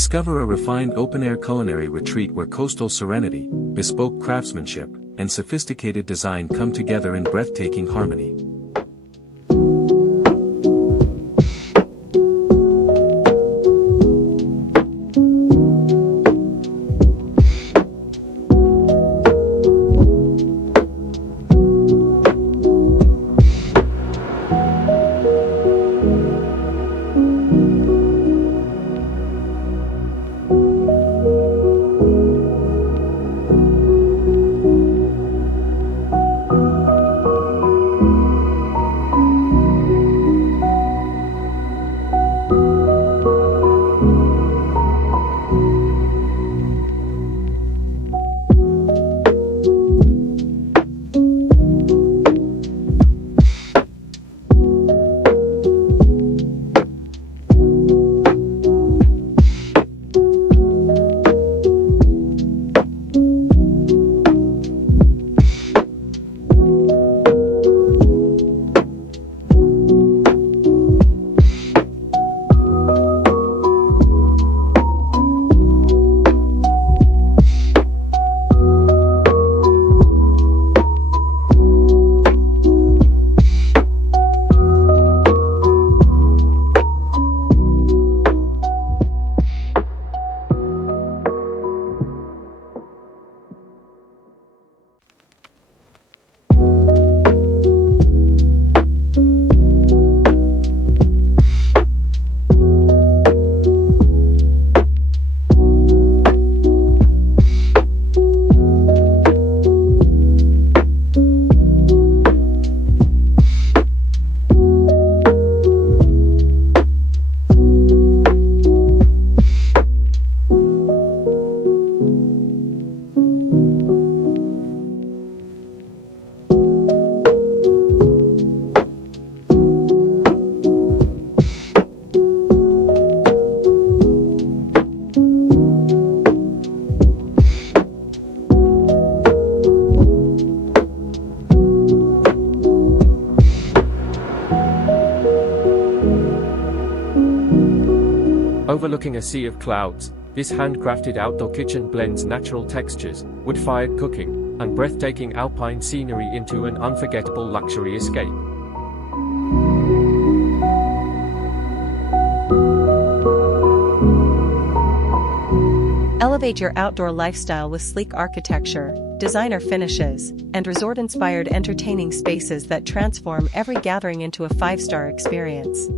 Discover a refined open-air culinary retreat where coastal serenity, bespoke craftsmanship, and sophisticated design come together in breathtaking harmony. Overlooking a sea of clouds, this handcrafted outdoor kitchen blends natural textures, wood-fired cooking, and breathtaking alpine scenery into an unforgettable luxury escape. Elevate your outdoor lifestyle with sleek architecture, designer finishes, and resort-inspired entertaining spaces that transform every gathering into a five-star experience.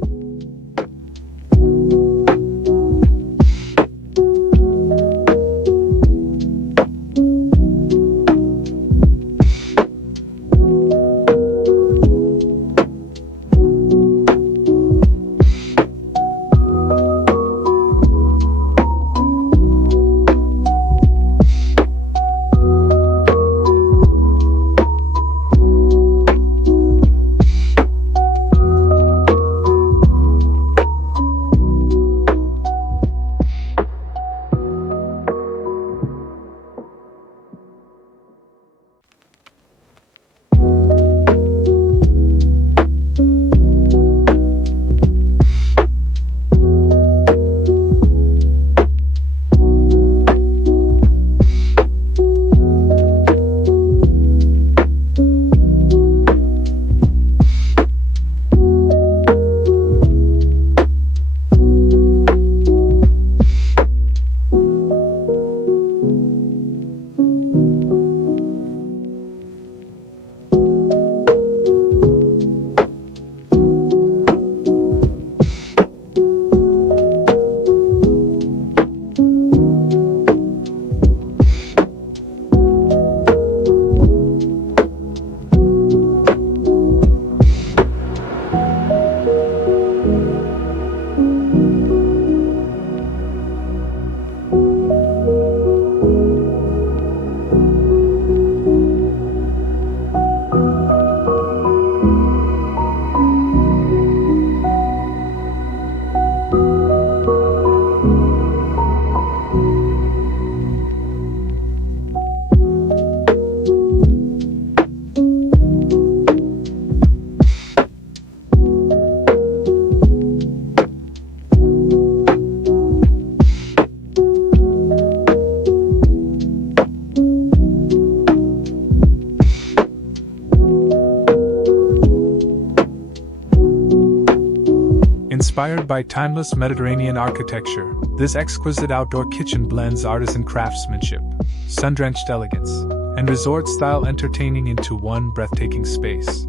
Inspired by timeless Mediterranean architecture, this exquisite outdoor kitchen blends artisan craftsmanship, sun-drenched elegance, and resort-style entertaining into one breathtaking space.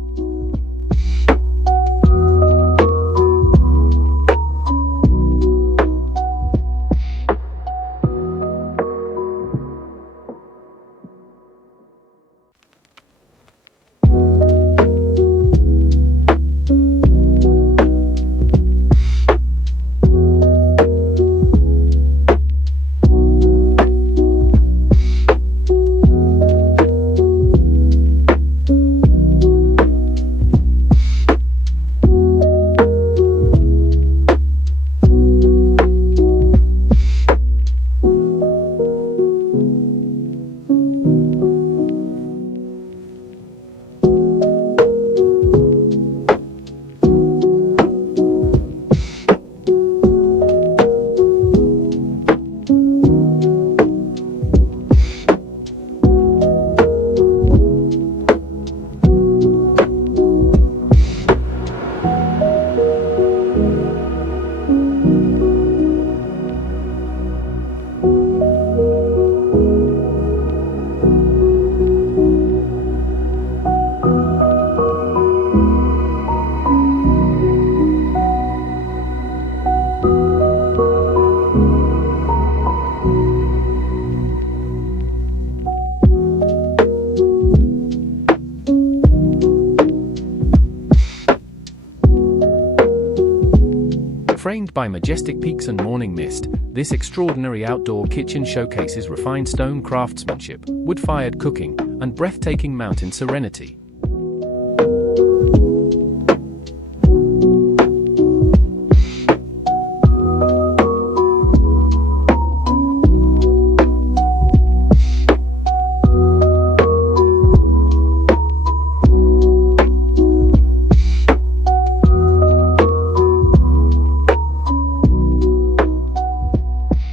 Framed by majestic peaks and morning mist, this extraordinary outdoor kitchen showcases refined stone craftsmanship, wood-fired cooking, and breathtaking mountain serenity.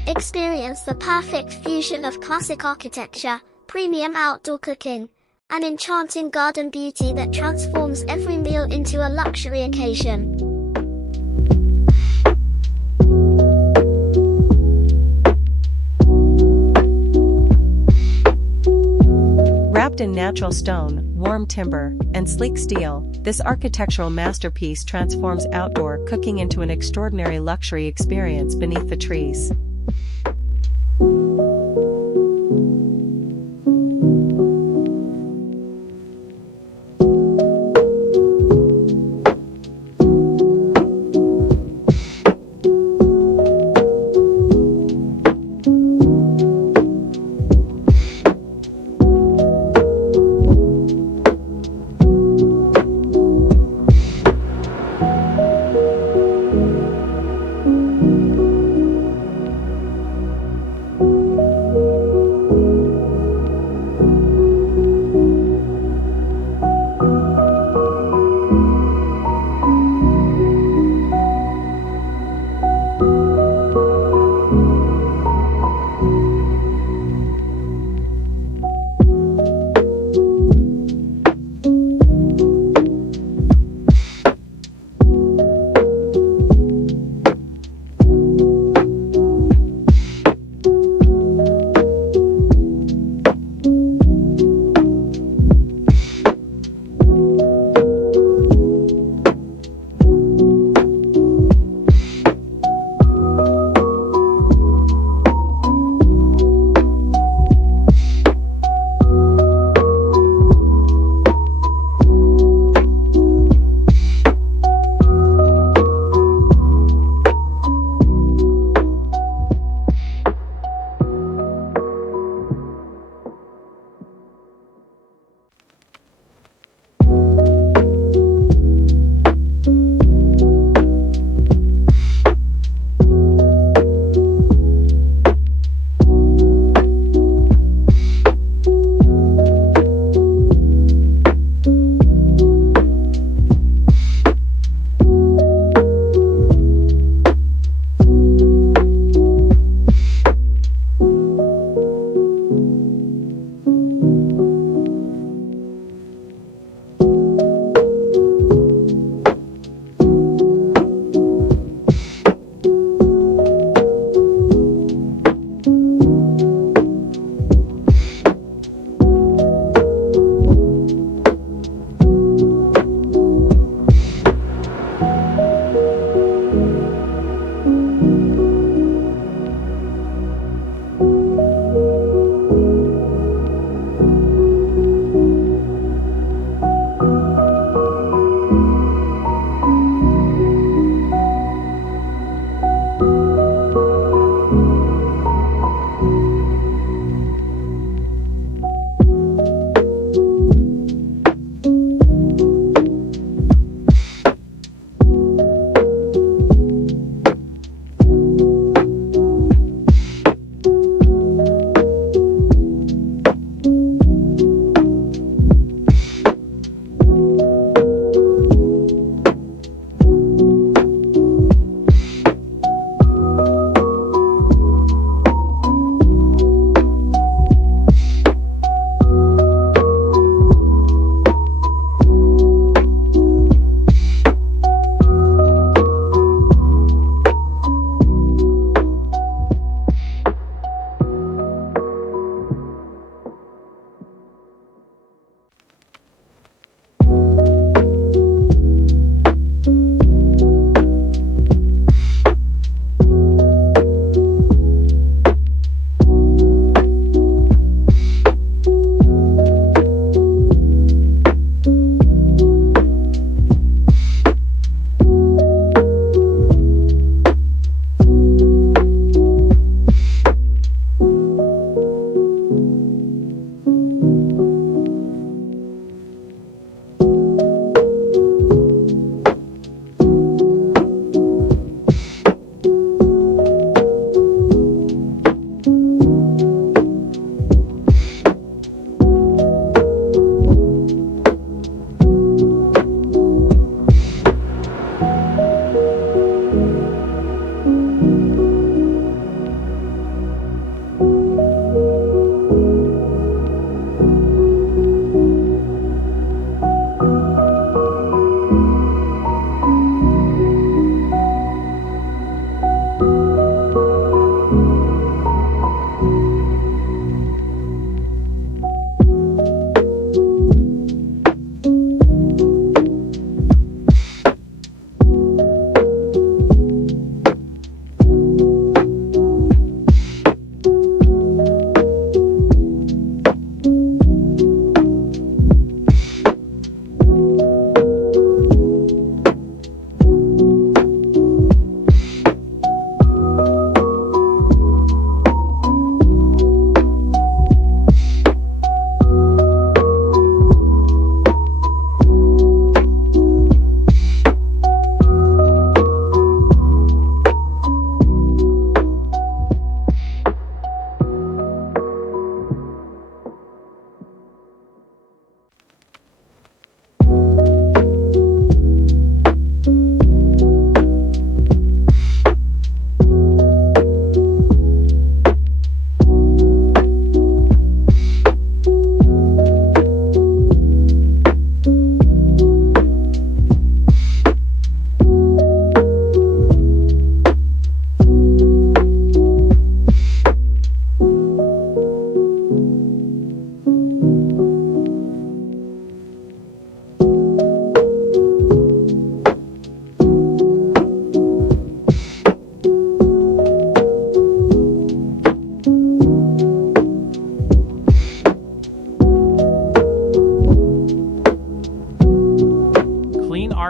Experience the perfect fusion of classic architecture, premium outdoor cooking, and enchanting garden beauty that transforms every meal into a luxury occasion. Wrapped in natural stone, warm timber, and sleek steel, this architectural masterpiece transforms outdoor cooking into an extraordinary luxury experience beneath the trees.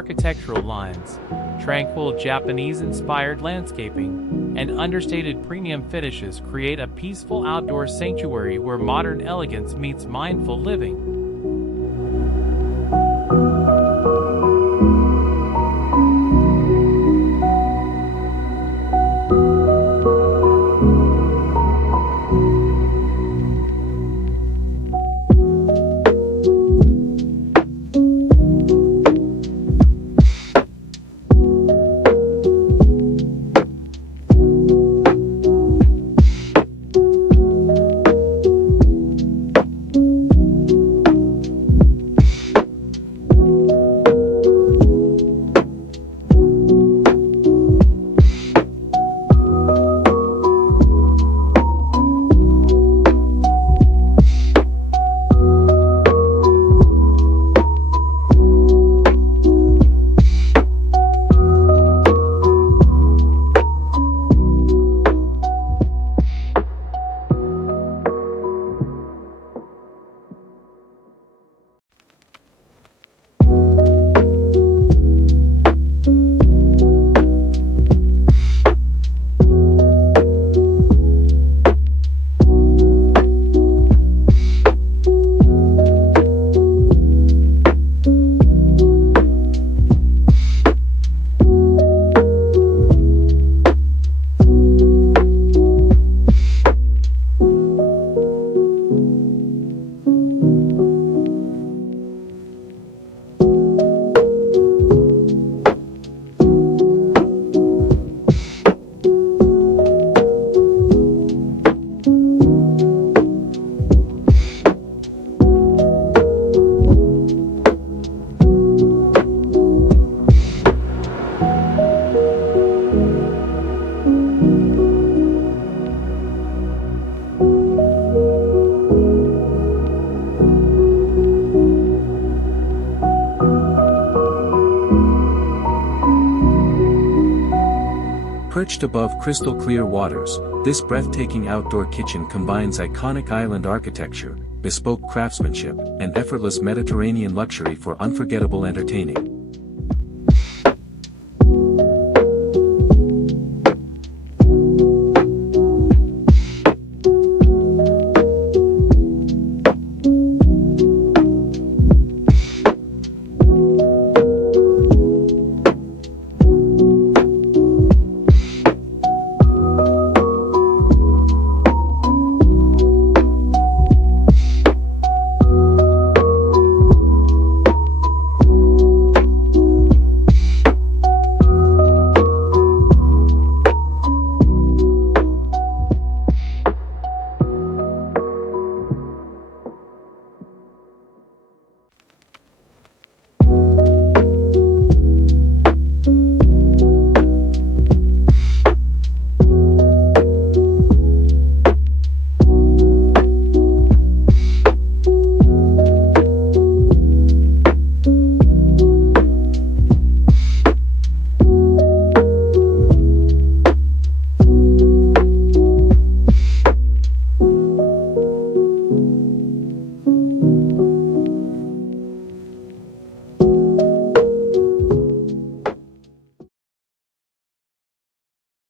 architectural lines, tranquil Japanese-inspired landscaping, and understated premium finishes create a peaceful outdoor sanctuary where modern elegance meets mindful living. Perched above crystal-clear waters, this breathtaking outdoor kitchen combines iconic island architecture, bespoke craftsmanship, and effortless Mediterranean luxury for unforgettable entertaining.